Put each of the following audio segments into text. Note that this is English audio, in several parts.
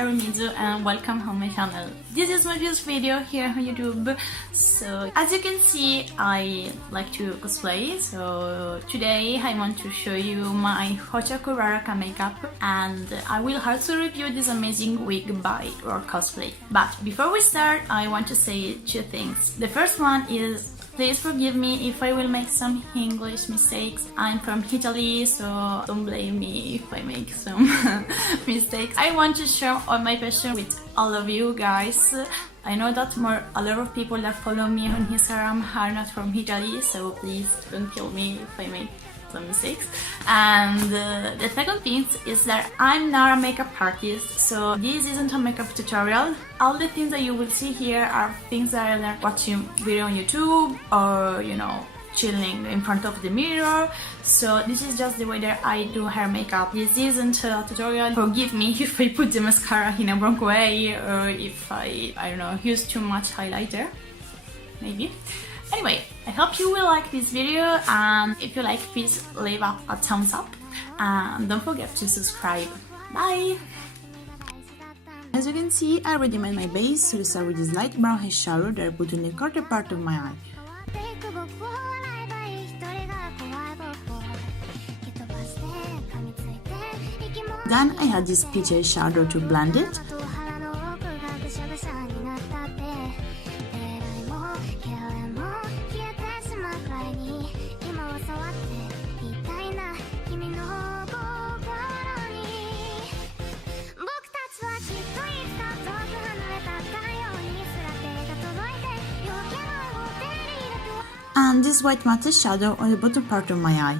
Harumizu and welcome on my channel. This is my first video here on YouTube. So as you can see, I like to cosplay. So today I want to show you my Ochako Uraraka makeup, and I will also review this amazing wig by RoleCosplay. But before we start, I want to say two things. The first one is, please forgive me if I will make some English mistakes. I'm from Italy, so don't blame me if I make some mistakes. I want to share all my passion with all of you guys. I know that a lot of people that follow me on Instagram are not from Italy, so please don't kill me if I make some mistakes. And the second thing is that I'm not a makeup artist, so this isn't a makeup tutorial. All the things that you will see here are things that I learned watching video on YouTube, or chilling in front of the mirror. So this is just the way that I do hair makeup. This isn't a tutorial. Forgive me if I put the mascara in a wrong way, or if I don't know, use too much highlighter, maybe. Anyway, I hope you will like this video, and if you like, please leave a thumbs up and don't forget to subscribe. Bye! As you can see, I already made my base, so to start with this light brown eyeshadow that I put in the corner part of my eye. Then I had this peach eyeshadow to blend it. And this white matte shadow on the bottom part of my eye.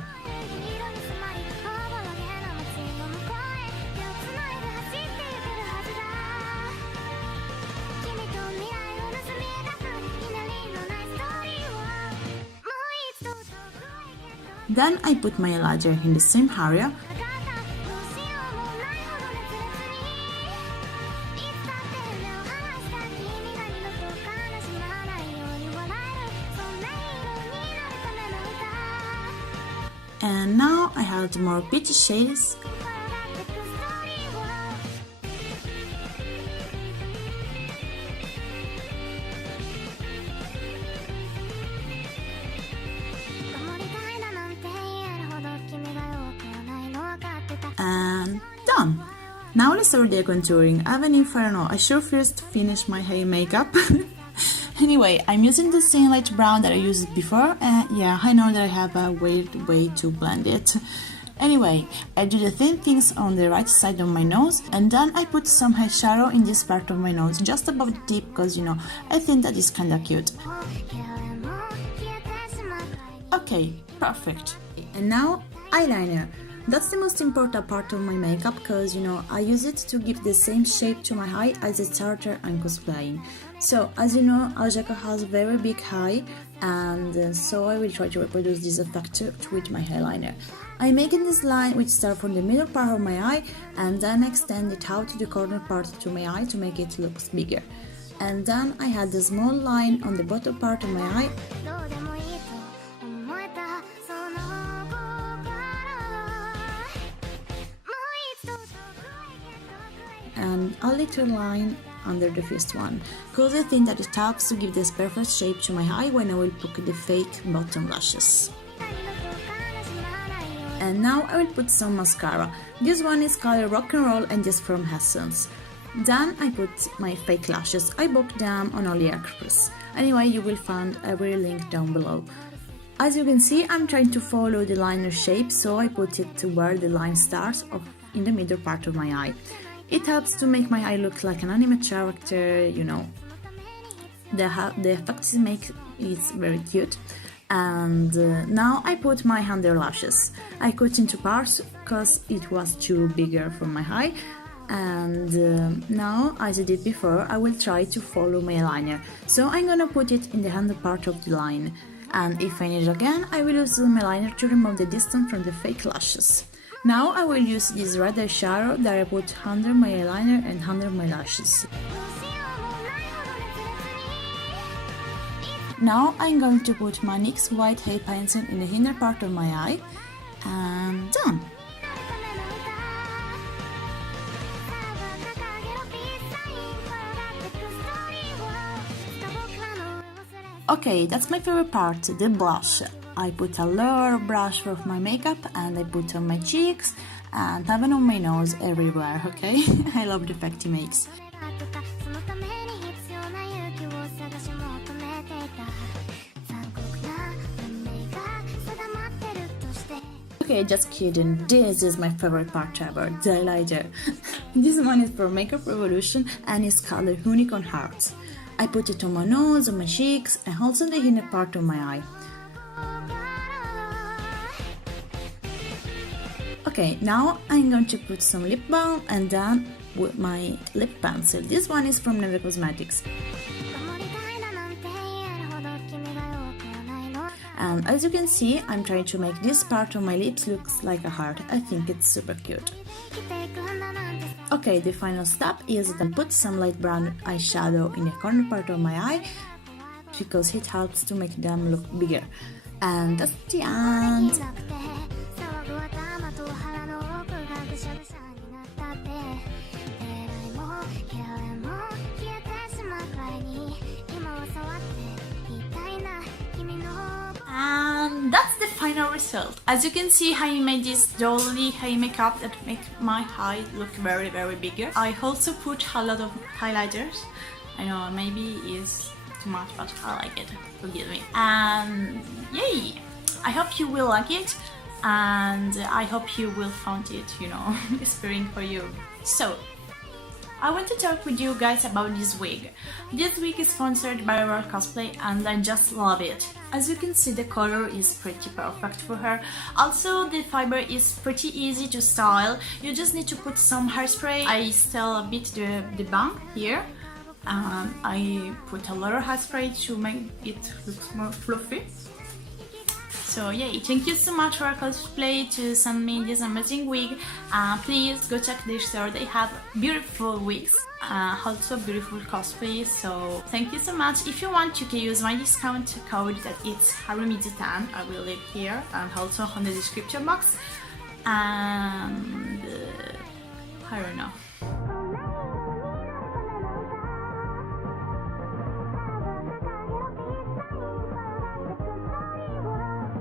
Then I put my eyeliner in the same area. And now I have more peachy shades. And done! Now let's start the contouring. Even if I don't know, I should first finish my hair makeup. Anyway, I'm using the same light brown that I used before, and yeah, I know that I have a weird way to blend it. Anyway, I do the same things on the right side of my nose, and then I put some eyeshadow in this part of my nose, just above the tip, because I think that is kinda cute. Okay, perfect. And now, eyeliner. That's the most important part of my makeup, because I use it to give the same shape to my eye as a starter and cosplaying. So as you know, Ochako has very big eye, and so I will try to reproduce this effect with my eyeliner. I'm making this line which starts from the middle part of my eye and then extend it out to the corner part to my eye to make it look bigger. And then I had a small line on the bottom part of my eye. And a little line under the first one, because I think that it helps to give this perfect shape to my eye when I will put the fake bottom lashes. And now I will put some mascara. This one is called Rock and Roll and is from Essence. Then I put my fake lashes. I bought them on AliExpress. Anyway, you will find every link down below. As you can see, I'm trying to follow the liner shape, so I put it to where the line starts, in the middle part of my eye. It helps to make my eye look like an anime character, The effect it makes is very cute. And now I put my under lashes. I cut into parts because it was too bigger for my eye. And now, as I did before, I will try to follow my eyeliner. So I'm gonna put it in the under part of the line. And if I need it again, I will use my eyeliner to remove the distance from the fake lashes. Now I will use this red eyeshadow that I put under my eyeliner and under my lashes. Now I'm going to put my NYX white hair pencil in the inner part of my eye, and done! Okay, that's my favorite part, the blush. I put a lower brush for my makeup and I put on my cheeks and even on my nose everywhere, okay? I love the effect it makes. Okay, just kidding, this is my favorite part ever, the eyeliner. This one is from Makeup Revolution and it's called Unicorn Hearts. I put it on my nose, on my cheeks and also the inner part of my eye. Okay, now I'm going to put some lip balm and then with my lip pencil. This one is from Neve Cosmetics. And as you can see, I'm trying to make this part of my lips looks like a heart. I think it's super cute. Okay, the final step is to put some light brown eyeshadow in the corner part of my eye because it helps to make them look bigger. And that's the end. And that's the final result. As you can see, I made this dolly eye makeup that makes my eye look very bigger. I also put a lot of highlighters. I know maybe it's too much, but I like it, forgive me. And yay! I hope you will like it and I hope you will find it, inspiring for you. So, I want to talk with you guys about this wig. This wig is sponsored by RoleCosplay and I just love it. As you can see, the color is pretty perfect for her. Also, the fiber is pretty easy to style. You just need to put some hairspray. I style a bit the bang here. And I put a lot of hairspray to make it look more fluffy. So yeah, thank you so much for RoleCosplay to send me this amazing wig. Please go check their store, they have beautiful wigs, also beautiful cosplay, so thank you so much. If you want, you can use my discount code that it's Harumizu10, I will leave here and also on the description box. And I don't know.